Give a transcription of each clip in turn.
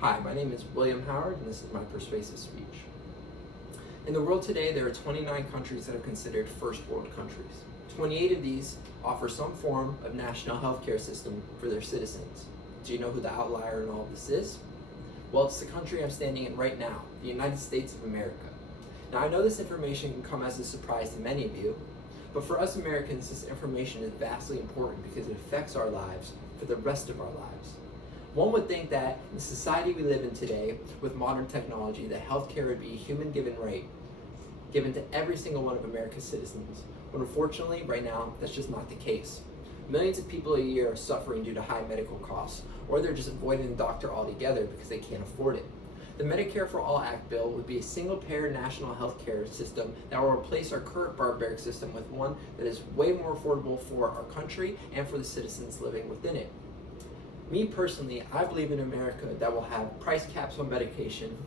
Hi, my name is William Howard, and this is my persuasive speech. In the world today, there are 29 countries that are considered first world countries. 28 of these offer some form of national healthcare system for their citizens. Do you know who the outlier in all of this is? Well, it's the country I'm standing in right now, the United States of America. Now, I know this information can come as a surprise to many of you, but for us Americans, this information is vastly important because it affects our lives for the rest of our lives. One would think that in the society we live in today, with modern technology, that healthcare would be a human-given right given to every single one of America's citizens. But unfortunately, right now, that's just not the case. Millions of people a year are suffering due to high medical costs, or they're just avoiding the doctor altogether because they can't afford it. The Medicare for All Act bill would be a single-payer national healthcare system that will replace our current barbaric system with one that is way more affordable for our country and for the citizens living within it. Me personally, I believe in America that will have price caps on medication,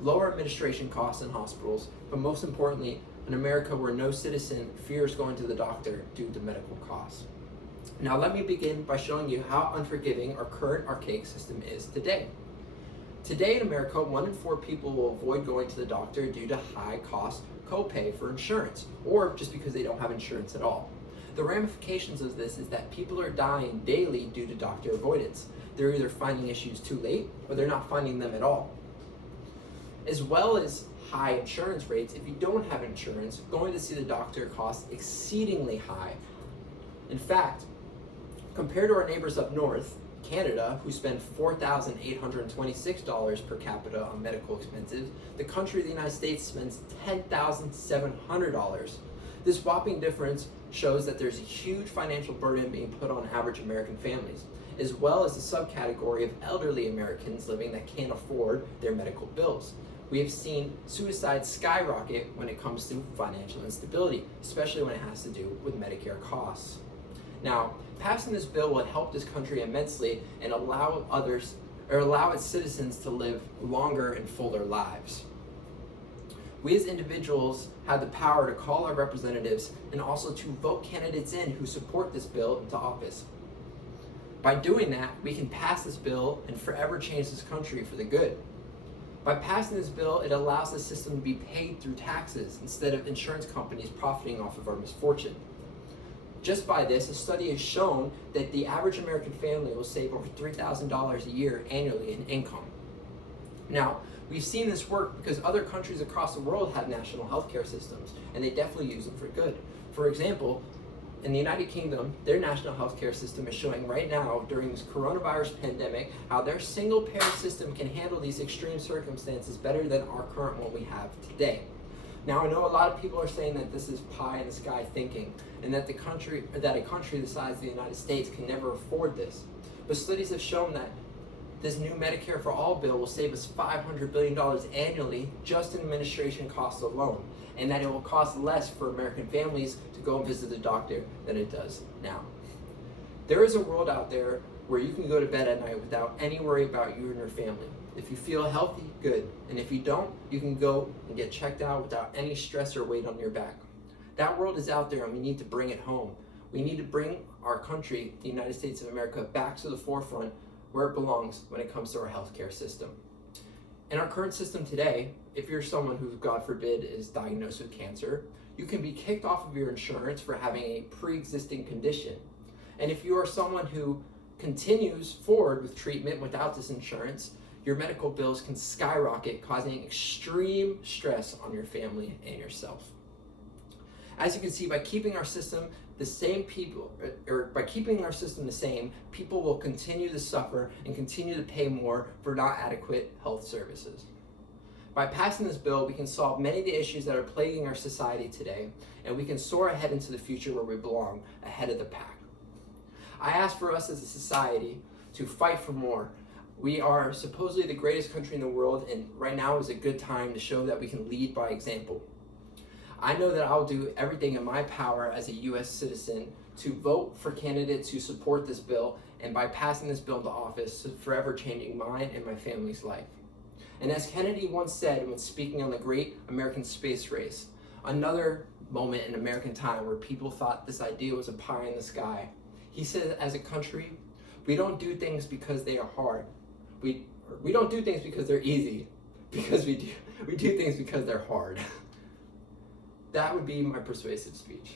lower administration costs in hospitals, but most importantly, an America where no citizen fears going to the doctor due to medical costs. Now let me begin by showing you how unforgiving our current archaic system is today. Today in America, 1 in 4 people will avoid going to the doctor due to high cost copay for insurance, or just because they don't have insurance at all. The ramifications of this is that people are dying daily due to doctor avoidance. They're either finding issues too late or they're not finding them at all. As well as high insurance rates, if you don't have insurance, going to see the doctor costs exceedingly high. In fact, compared to our neighbors up north, Canada, who spend $4,826 per capita on medical expenses, the country of the United States spends $10,700. This whopping difference shows that there's a huge financial burden being put on average American families, as well as a subcategory of elderly Americans living that can't afford their medical bills. We have seen suicide skyrocket when it comes to financial instability, especially when it has to do with Medicare costs. Now, passing this bill will help this country immensely and allow its citizens to live longer and fuller lives. We as individuals have the power to call our representatives and also to vote candidates in who support this bill into office. By doing that, we can pass this bill and forever change this country for the good. By passing this bill, it allows the system to be paid through taxes instead of insurance companies profiting off of our misfortune. Just by this, a study has shown that the average American family will save over $3,000 a year annually in income. Now, we've seen this work because other countries across the world have national healthcare systems, and they definitely use them for good. For example, in the United Kingdom, their national healthcare system is showing right now during this coronavirus pandemic how their single-payer system can handle these extreme circumstances better than our current one we have today. Now, I know a lot of people are saying that this is pie in the sky thinking, and that a country the size of the United States can never afford this. But studies have shown that this new Medicare for All bill will save us $500 billion annually just in administration costs alone, and that it will cost less for American families to go and visit the doctor than it does now. There is a world out there where you can go to bed at night without any worry about you and your family. If you feel healthy, good. And if you don't, you can go and get checked out without any stress or weight on your back. That world is out there, and we need to bring it home. We need to bring our country, the United States of America, back to the forefront where it belongs when it comes to our healthcare system. In our current system today, if you're someone who, God forbid, is diagnosed with cancer, you can be kicked off of your insurance for having a pre-existing condition. And if you are someone who continues forward with treatment without this insurance, your medical bills can skyrocket, causing extreme stress on your family and yourself. As you can see, by keeping our system the same, people will continue to suffer and continue to pay more for not adequate health services. By passing this bill, we can solve many of the issues that are plaguing our society today, and we can soar ahead into the future where we belong, ahead of the pack. I ask for us as a society to fight for more. We are supposedly the greatest country in the world, and right now is a good time to show that we can lead by example. I know that I'll do everything in my power as a U.S. citizen to vote for candidates who support this bill, and by passing this bill into office, forever changing mine and my family's life. And as Kennedy once said when speaking on the great American space race, another moment in American time where people thought this idea was a pie in the sky, he said, as a country, we don't do things because they are hard. Or we don't do things because they're easy, because we do things because they're hard. That would be my persuasive speech.